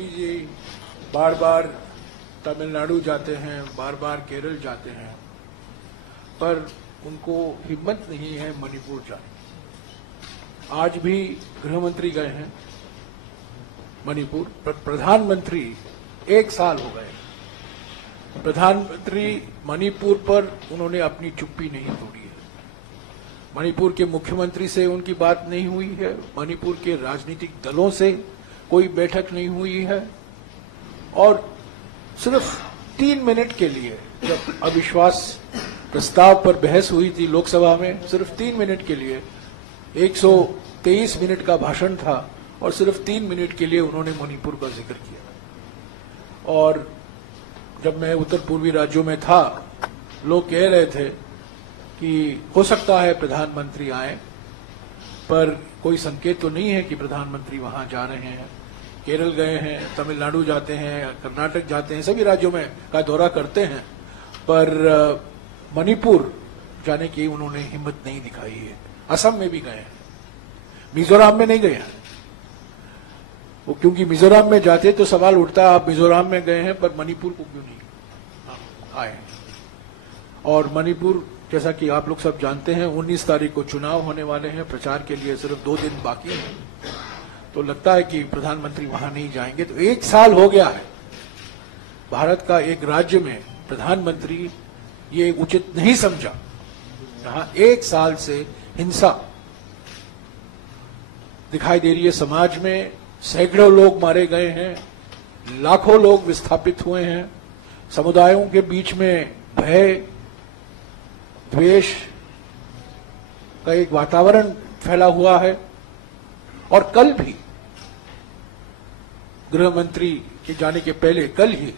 प्रधानमंत्री जी बार बार तमिलनाडु जाते हैं, बार बार केरल जाते हैं, पर उनको हिम्मत नहीं है मणिपुर जाने। आज भी गृह मंत्री गए हैं मणिपुर, पर प्रधानमंत्री 1 साल हो गए, प्रधानमंत्री मणिपुर पर उन्होंने अपनी चुप्पी नहीं तोड़ी है। मणिपुर के मुख्यमंत्री से उनकी बात नहीं हुई है, मणिपुर के राजनीतिक दलों से कोई बैठक नहीं हुई है, और सिर्फ 3 मिनट के लिए जब अविश्वास प्रस्ताव पर बहस हुई थी लोकसभा में, सिर्फ 3 मिनट के लिए 123 मिनट का भाषण था और सिर्फ 3 मिनट के लिए उन्होंने मणिपुर का जिक्र किया। और जब मैं उत्तर पूर्वी राज्यों में था, लोग कह रहे थे कि हो सकता है प्रधानमंत्री आए, पर कोई संकेत तो नहीं है कि प्रधानमंत्री वहां जा रहे हैं। केरल गए हैं, तमिलनाडु जाते हैं, कर्नाटक जाते हैं, सभी राज्यों में का दौरा करते हैं, पर मणिपुर जाने की उन्होंने हिम्मत नहीं दिखाई है। असम में भी गए हैं, मिजोरम में नहीं गए हैं वो, क्योंकि मिजोरम में जाते तो सवाल उठता आप मिजोरम में गए हैं पर मणिपुर को क्यों नहीं आए। और मणिपुर, जैसा कि आप लोग सब जानते हैं, 19 तारीख को चुनाव होने वाले हैं, प्रचार के लिए सिर्फ 2 दिन बाकी हैं, तो लगता है कि प्रधानमंत्री वहां नहीं जाएंगे। तो 1 साल हो गया है भारत का एक राज्य में प्रधानमंत्री ये उचित नहीं समझा, जहां 1 साल से हिंसा दिखाई दे रही है। समाज में सैकड़ों लोग मारे गए हैं, लाखों लोग विस्थापित हुए हैं, समुदायों के बीच में भय, द्वेष का एक वातावरण फैला हुआ है। और कल भी गृह मंत्री के जाने के पहले कल ही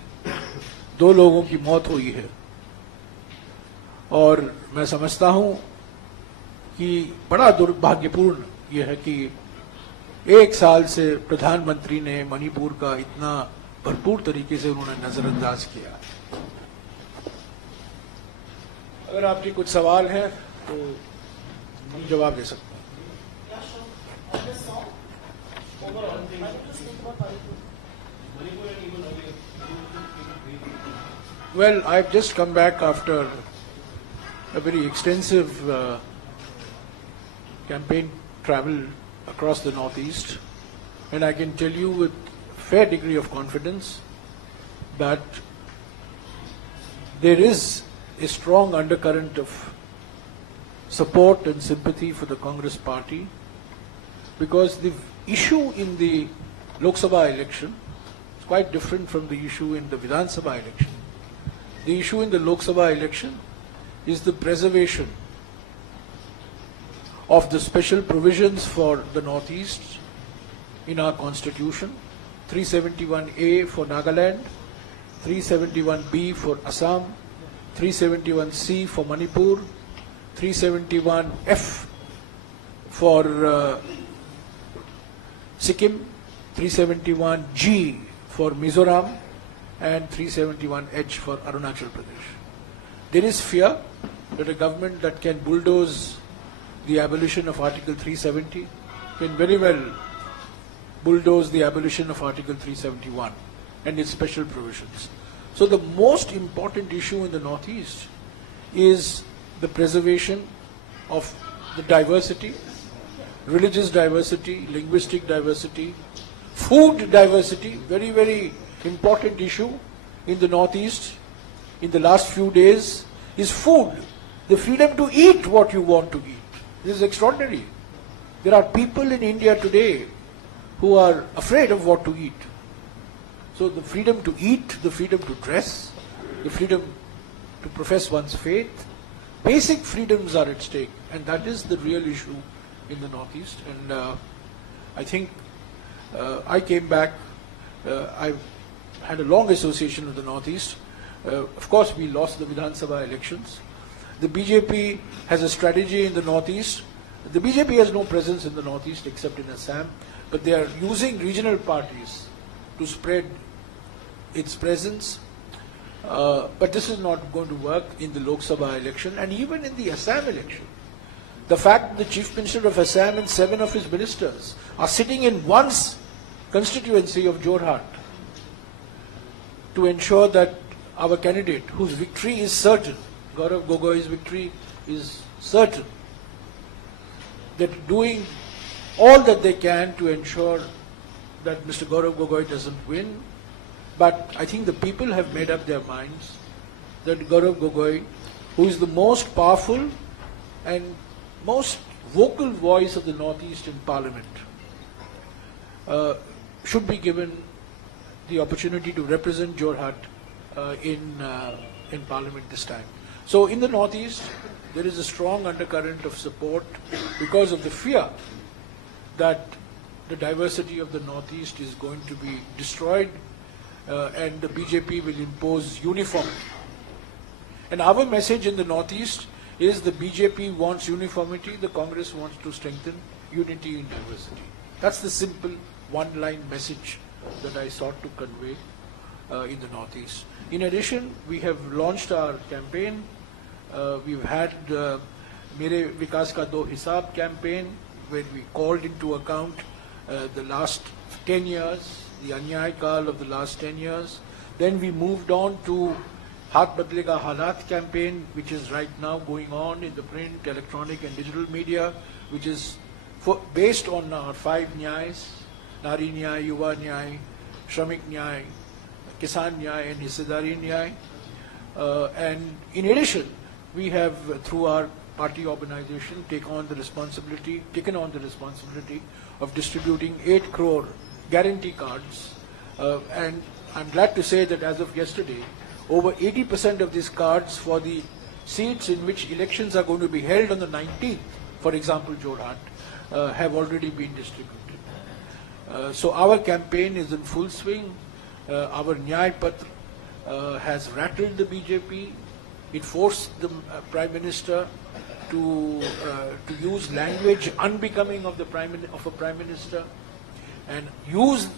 2 लोगों की मौत हुई है। और मैं समझता हूं कि बड़ा दुर्भाग्यपूर्ण यह है कि 1 साल से प्रधानमंत्री ने मणिपुर का इतना भरपूर तरीके से उन्होंने नजरअंदाज किया। अगर आपके कुछ सवाल हैं तो हम जवाब दे सकते हैं। Well, I've just come back after a very extensive campaign travel across the Northeast, and I can tell you with fair degree of confidence that there is a strong undercurrent of support and sympathy for the Congress party, because the issue in the Lok Sabha election is quite different from the issue in the Vidhan Sabha election. The issue in the Lok Sabha election is the preservation of the special provisions for the Northeast in our constitution, 371A for Nagaland, 371B for Assam, 371C for Manipur, 371F for Sikkim, 371G for Mizoram, and 371H for Arunachal Pradesh. There is fear that a government that can bulldoze the abolition of Article 370 can very well bulldoze the abolition of Article 371 and its special provisions. So the most important issue in the Northeast is the preservation of the diversity, religious diversity, linguistic diversity, food diversity, very, very important issue in the Northeast in the last few days is food, the freedom to eat what you want to eat. This is extraordinary. There are people in India today who are afraid of what to eat. So the freedom to eat, the freedom to dress, the freedom to profess one's faith, basic freedoms are at stake, and that is the real issue in the Northeast. And I think I came back, I've had a long association with the Northeast. Of course, we lost the Vidhan Sabha elections. The BJP has a strategy in the Northeast. The BJP has no presence in the Northeast except in Assam, but they are using regional parties to spread its presence. But this is not going to work in the Lok Sabha election, and even in the Assam election. The fact that the Chief Minister of Assam and 7 of his ministers are sitting in one constituency of Jorhat to ensure that our candidate, whose victory is certain, Gaurav Gogoi's victory is certain, that doing all that they can to ensure that Mr. Gaurav Gogoi doesn't win. But I think the people have made up their minds that Gaurav Gogoi, who is the most powerful and most vocal voice of the Northeast in Parliament, should be given the opportunity to represent Jorhat in Parliament this time. So in the Northeast, there is a strong undercurrent of support because of the fear that the diversity of the Northeast is going to be destroyed and the BJP will impose uniformity. And our message in the Northeast is the BJP wants uniformity, the Congress wants to strengthen unity in diversity. That's the simple one-line message that I sought to convey in the Northeast. In addition, we have launched our campaign. We've had Mere Vikas Ka Do Hisab campaign, where we called into account the last 10 years, the Anyay Kal of the last 10 years. Then we moved on to Haath Badlega Halat campaign, which is right now going on in the print, electronic and digital media, which is based on our 5 Nyayas, Nari Nyay, Yuva Nyay, Shramik Nyay, Kisan Nyay and Hissedari Nyay. And in addition, we have, through our party organization, taken on the responsibility of distributing 8 crore guarantee cards. And I'm glad to say that as of yesterday, over 80% of these cards for the seats in which elections are going to be held on the 19th, for example, Jorhat, have already been distributed. So our campaign is in full swing. Our Nyay Patra has rattled the BJP. It forced the Prime Minister to use language unbecoming of a Prime Minister, and use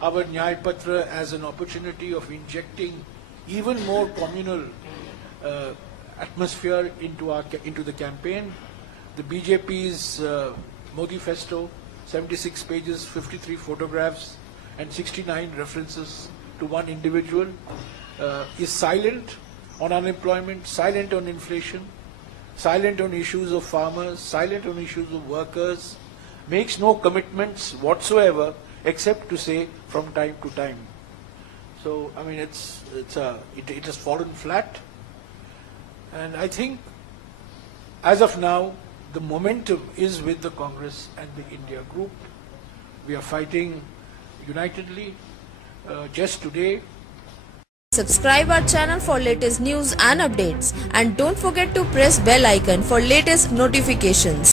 our Nyay Patra as an opportunity of injecting even more communal atmosphere into the campaign. The BJP's Modi Festo, 76 pages, 53 photographs, and 69 references to one individual, is silent on unemployment, silent on inflation, silent on issues of farmers, silent on issues of workers, makes no commitments whatsoever except to say from time to time. So, I mean, it has fallen flat. And I think, as of now, the momentum is with the Congress and the India group. We are fighting unitedly. Just today, subscribe our channel for latest news and updates, and don't forget to press bell icon for latest notifications.